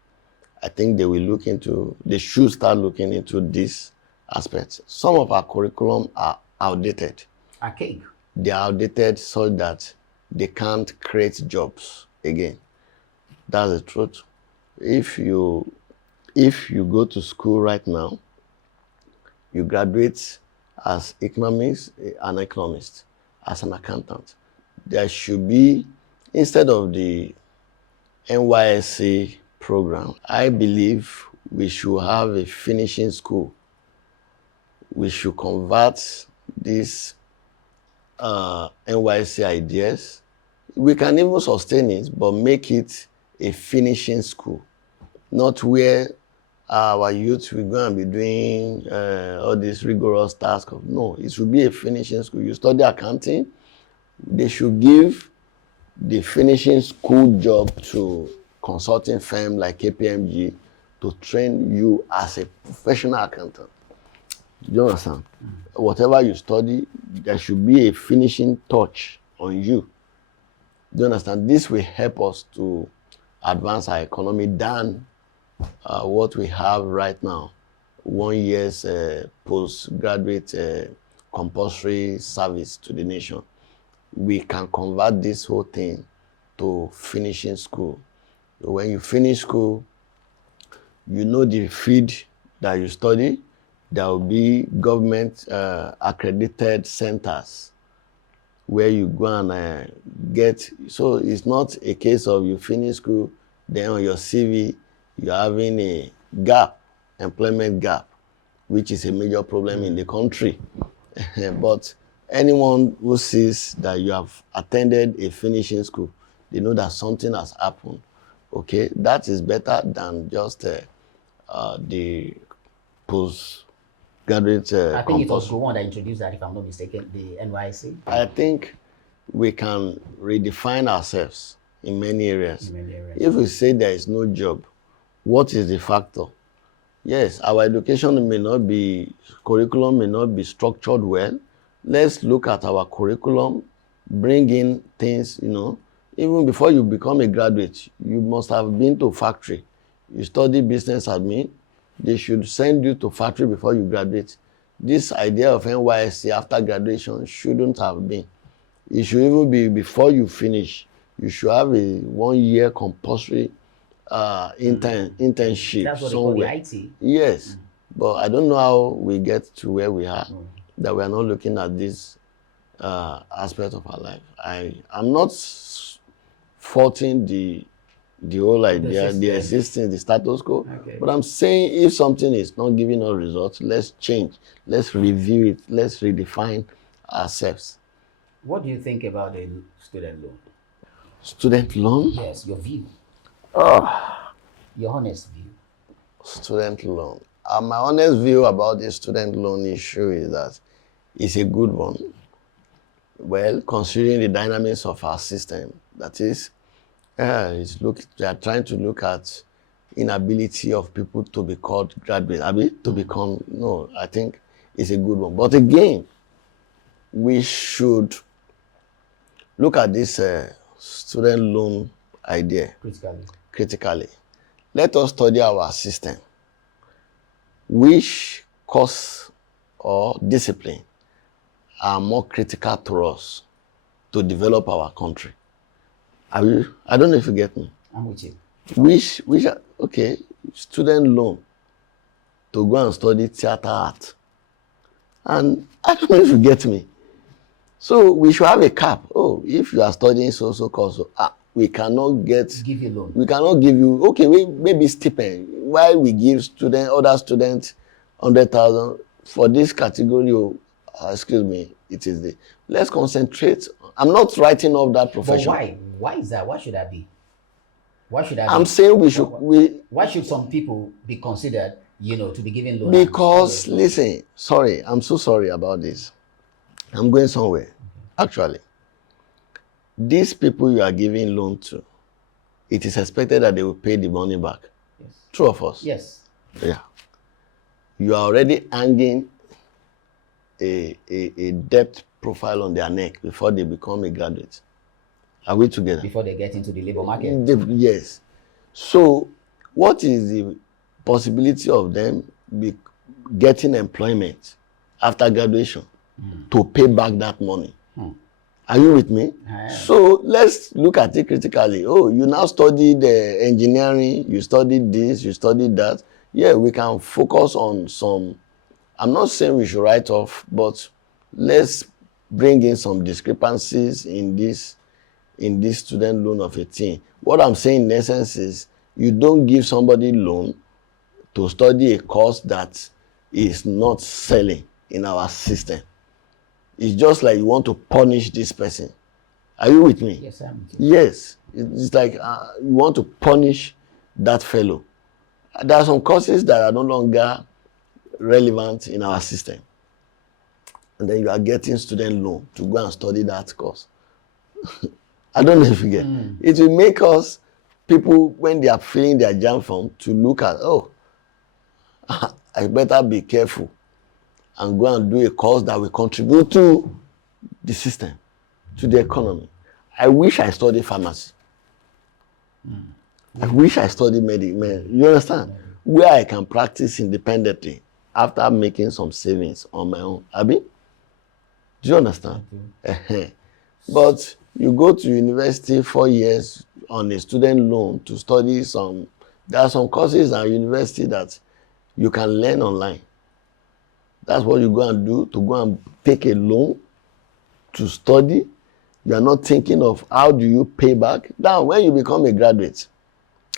I think they should start looking into these aspects. Some of our curriculum are outdated. Archaic. They are outdated so that they can't create jobs again. That's the truth. If you go to school right now, you graduate as an economist, as an accountant. There should be, instead of the NYSC program, I believe we should have a finishing school. We should convert these NYSC ideas. We can even sustain it, but make it a finishing school, not where our youth will go and be doing all these rigorous tasks. No, it should be a finishing school. You study accounting, they should give the finishing school job to consulting firm like KPMG to train you as a professional accountant. Do you understand? Whatever you study, there should be a finishing touch on you. Do you understand? This will help us to advance our economy than what we have right now. 1 year's postgraduate compulsory service to the nation. We can convert this whole thing to finishing school. When you finish school, you know the field that you study. There will be government accredited centers where you go and get. So it's not a case of you finish school, then on your CV, you're having a gap, employment gap, which is a major problem in the country. But anyone who sees that you have attended a finishing school, they know that something has happened. Okay, that is better than just the postgraduate. I think it was Gowon that introduced that, if I'm not mistaken, the NYC. I think we can redefine ourselves in many areas. If we say there is no job, what is the factor? Yes, our education may not be, curriculum may not be structured well. Let's look at our curriculum, bring in things, even before you become a graduate, you must have been to factory. You study business admin, they should send you to factory before you graduate. This idea of NYSC after graduation shouldn't have been. It should even be before you finish. You should have a 1 year compulsory internship. That's what somewhere. they call the IT. Yes, but I don't know how we get to where we are, that we are not looking at this aspect of our life. I'm not faulting the whole idea, the existing, the status quo. Okay. But I'm saying if something is not giving us results, let's change. Let's review it. Let's redefine ourselves. What do you think about the student loan? Student loan? Yes, your view. Oh. Your honest view. Student loan. My honest view about the student loan issue is that it's a good one. Well, considering the dynamics of our system, that is, they are trying to look at inability of people to be called graduates. I think it's a good one. But again, we should look at this student loan idea critically. Let us study our system. Which course or discipline are more critical to us to develop our country? I don't know if you get me. I'm with you. Which student loan to go and study theater art. And I don't know if you get me. So we should have a cap. Oh, if you are studying so course, we cannot give you loan. We cannot give you, maybe stipend. Why we give other students 100,000 for this category? It is the. Let's concentrate. I'm not writing off that profession. But why? Why is that? Why should that be? Why should that? I'm saying we should. Why should some people be considered, to be given loan? Because listen, sorry, I'm so sorry about this. I'm going somewhere. Actually, these people you are giving loan to, it is expected that they will pay the money back. Yes. True of us? Yes. Yeah. You are already hanging a debt profile on their neck before they become a graduate. Are we together? Before they get into the labor market? Yes. So, what is the possibility of them getting employment after graduation to pay back that money? Are you with me? So let's look at it critically. Oh, you now studied engineering, you studied this, you studied that. Yeah, we can focus on some. I'm not saying we should write off, but let's bring in some discrepancies in this student loan of 18. What I'm saying in essence is you don't give somebody loan to study a course that is not selling in our system. It's just like you want to punish this person. Are you with me? Yes, I'm with you. Yes. It's like you want to punish that fellow. There are some courses that are no longer relevant in our system. And then you are getting student loan to go and study that course. I don't know if you get. It will make us people when they are filling their jam form to look at, oh, I better be careful and go and do a course that will contribute to the system, to the economy. I wish I studied pharmacy. I wish I studied medicine. You understand? Where I can practice independently after making some savings on my own. Abi? Do you understand? But you go to university 4 years on a student loan to study some. There are some courses at university that you can learn online. That's what you go and do, to go and take a loan to study. You are not thinking of how do you pay back. Now, when you become a graduate,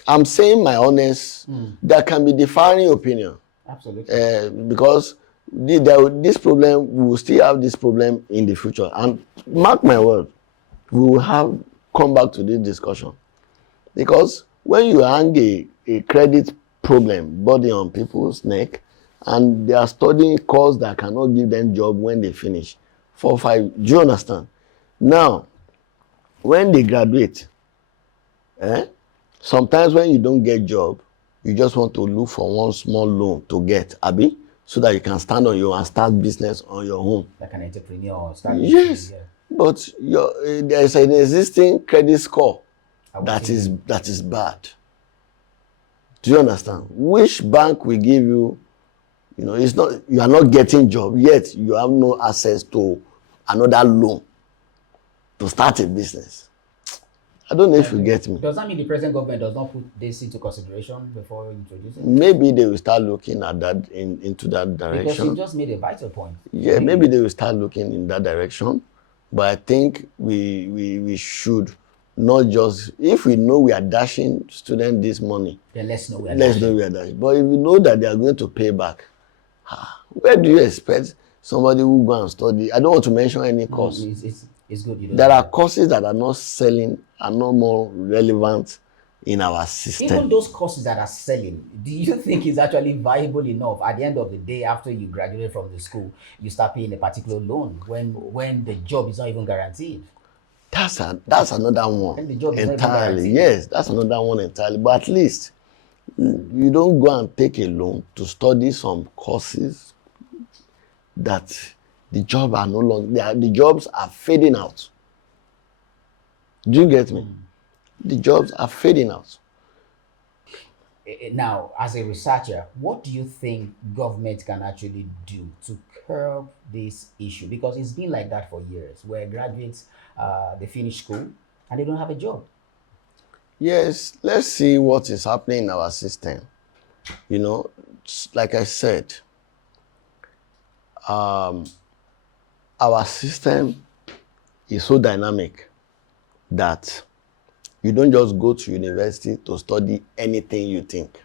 I'm saying my honest, there can be differing opinion. Absolutely. Because this problem, we will still have this problem in the future. And mark my word, we will have come back to this discussion. Because when you hang a credit problem burden on people's neck, and they are studying course that cannot give them job when they finish 4 or 5, do you understand? Now, when they graduate, sometimes when you don't get job, you just want to look for one small loan to get, abi, so that you can stand on your own and start business on your own. Like an entrepreneur or start. Yes, but there is an existing credit score that is bad. Do you understand? Which bank will give you, it's not, you are not getting job, yet you have no access to another loan to start a business. I don't know if you get me. Does that mean the present government does not put this into consideration before introducing? Maybe they will start looking at that into that direction. Because you just made a vital point. Yeah, maybe they will start looking in that direction. But I think we should not just, if we know we are dashing students this money, then let's know we are dashing. But if we know that they are going to pay back, where do you expect somebody who go and study? I don't want to mention any course. It's good. There are courses that are not selling, are no more relevant in our system. Even those courses that are selling, do you think is actually viable enough? At the end of the day, after you graduate from the school, you start paying a particular loan when the job is not even guaranteed. That's another one entirely. Yes, that's another one entirely. But at least you don't go and take a loan to study some courses that the jobs are no longer, the jobs are fading out. Do you get me? The jobs are fading out. Now, as a researcher, what do you think government can actually do to curb this issue? Because it's been like that for years, where graduates, they finish school and they don't have a job. Yes, let's see what is happening in our system. Like I said, our system is so dynamic that you don't just go to university to study anything you think.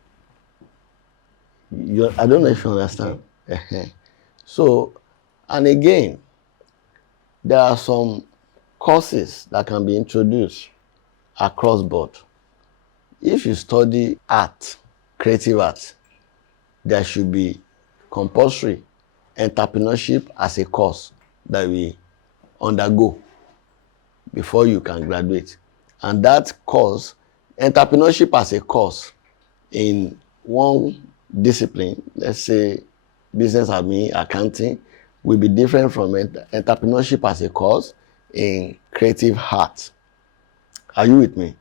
I don't know if you understand. So, and again, there are some courses that can be introduced across board. If you study art, creative art, there should be compulsory entrepreneurship as a course that we undergo before you can graduate. And that course, entrepreneurship as a course in one discipline, let's say business admin, accounting, will be different from entrepreneurship as a course in creative art. Are you with me?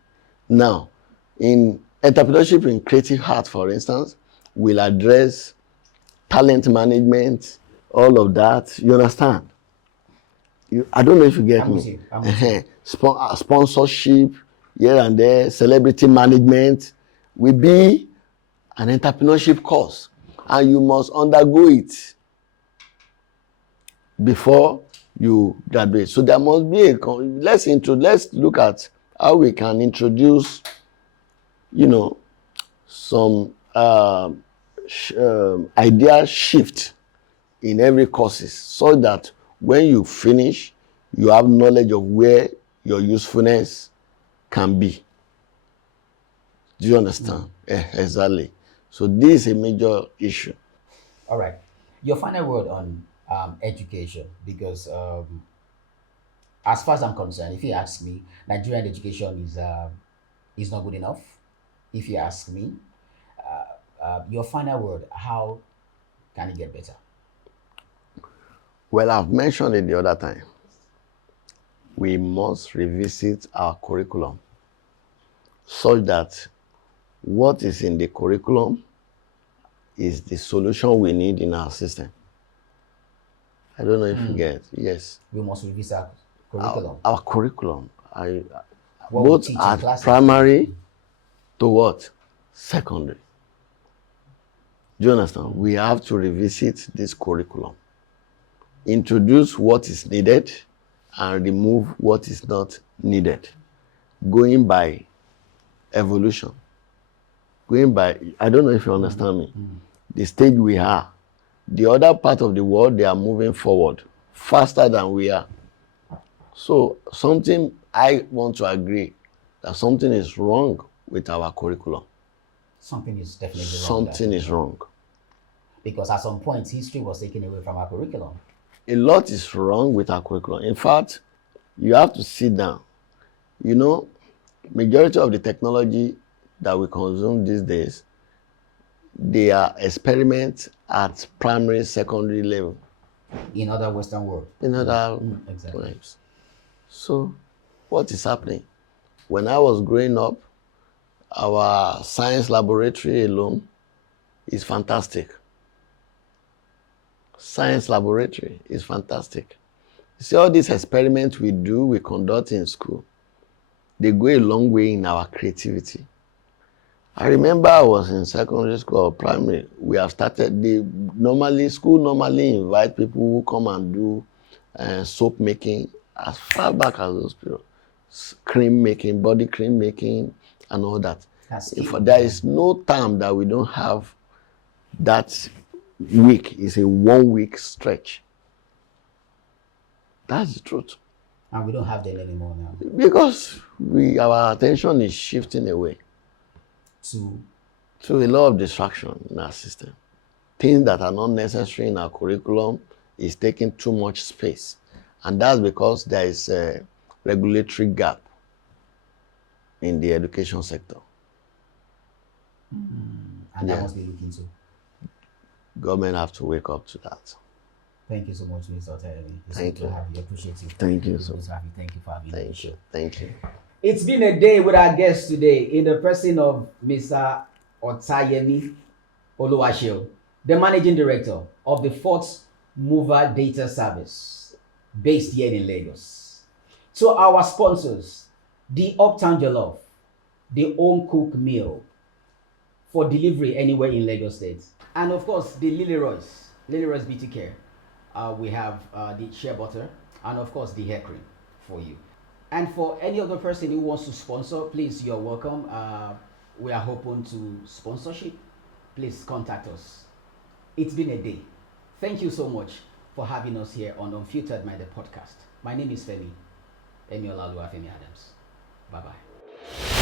Now, in entrepreneurship in creative art, for instance, will address talent management, all of that. You understand? I don't know if you get me. Sponsorship here and there, celebrity management will be an entrepreneurship course, and you must undergo it before you graduate. So there must be let's look at how we can introduce, some idea shift in every courses, so that when you finish, you have knowledge of where your usefulness can be. Do you understand? Exactly. So this is a major issue. All right. Your final word on education, because As far as I'm concerned, if you ask me, Nigerian education is not good enough. If you ask me, your final word, how can it get better? Well, I've mentioned it the other time. We must revisit our curriculum such that what is in the curriculum is the solution we need in our system. I don't know if you get. Yes. We must revisit our curriculum. Our curriculum. What we Both teach in at classes. primary to what? Secondary. Do you understand? We have to revisit this curriculum. Introduce what is needed and remove what is not needed. Going by evolution. Going by, I don't know if you understand me. The stage we are. The other part of the world, they are moving forward faster than we are. So something, I want to agree that something is wrong with our curriculum. Something is definitely wrong. Something is wrong. Because at some point, history was taken away from our curriculum. A lot is wrong with our curriculum. In fact, you have to sit down. You know, majority of the technology that we consume these days, they are experiments at primary, secondary level. In other Western world. In other exactly. times. So, what is happening? When I was growing up, our science laboratory alone is fantastic. Science laboratory is fantastic. You see, all these experiments we do, we conduct in school, they go a long way in our creativity. I remember I was in secondary school or primary. We have started, school normally invite people who come and do soap making as far back as those periods. Cream making, body cream making, and all that. If there is no time that we don't have that week, it's a 1 week stretch. That's the truth. And we don't have them anymore now. Because our attention is shifting away to a lot of distraction in our system. Things that are not necessary in our curriculum is taking too much space. And that's because there is a regulatory gap in the education sector. And that must be looked into. Government have to wake up to that. Thank you so much, Mr. Otayemi. Thank you. To have you. Appreciate you. Thank you so much. Thank you for having me. Thank you. Thank you. It's been a day with our guest today in the person of Mr. Otayemi Oluwaseun, the Managing Director of the Fourth Mover Data Service based here in Lagos. To our sponsors, the Uptown Jollof, the Home Cooked Meal for delivery anywhere in Lagos State. And of course, the Lilyroy's Beauty Care. We have the shea butter and of course the hair cream for you. And for any other person who wants to sponsor, please, you're welcome. We are open to sponsorship. Please contact us. It's been a day. Thank you so much for having us here on Unfiltered Minds, the podcast. My name is Femi Oluwaseun Adams. Bye-bye.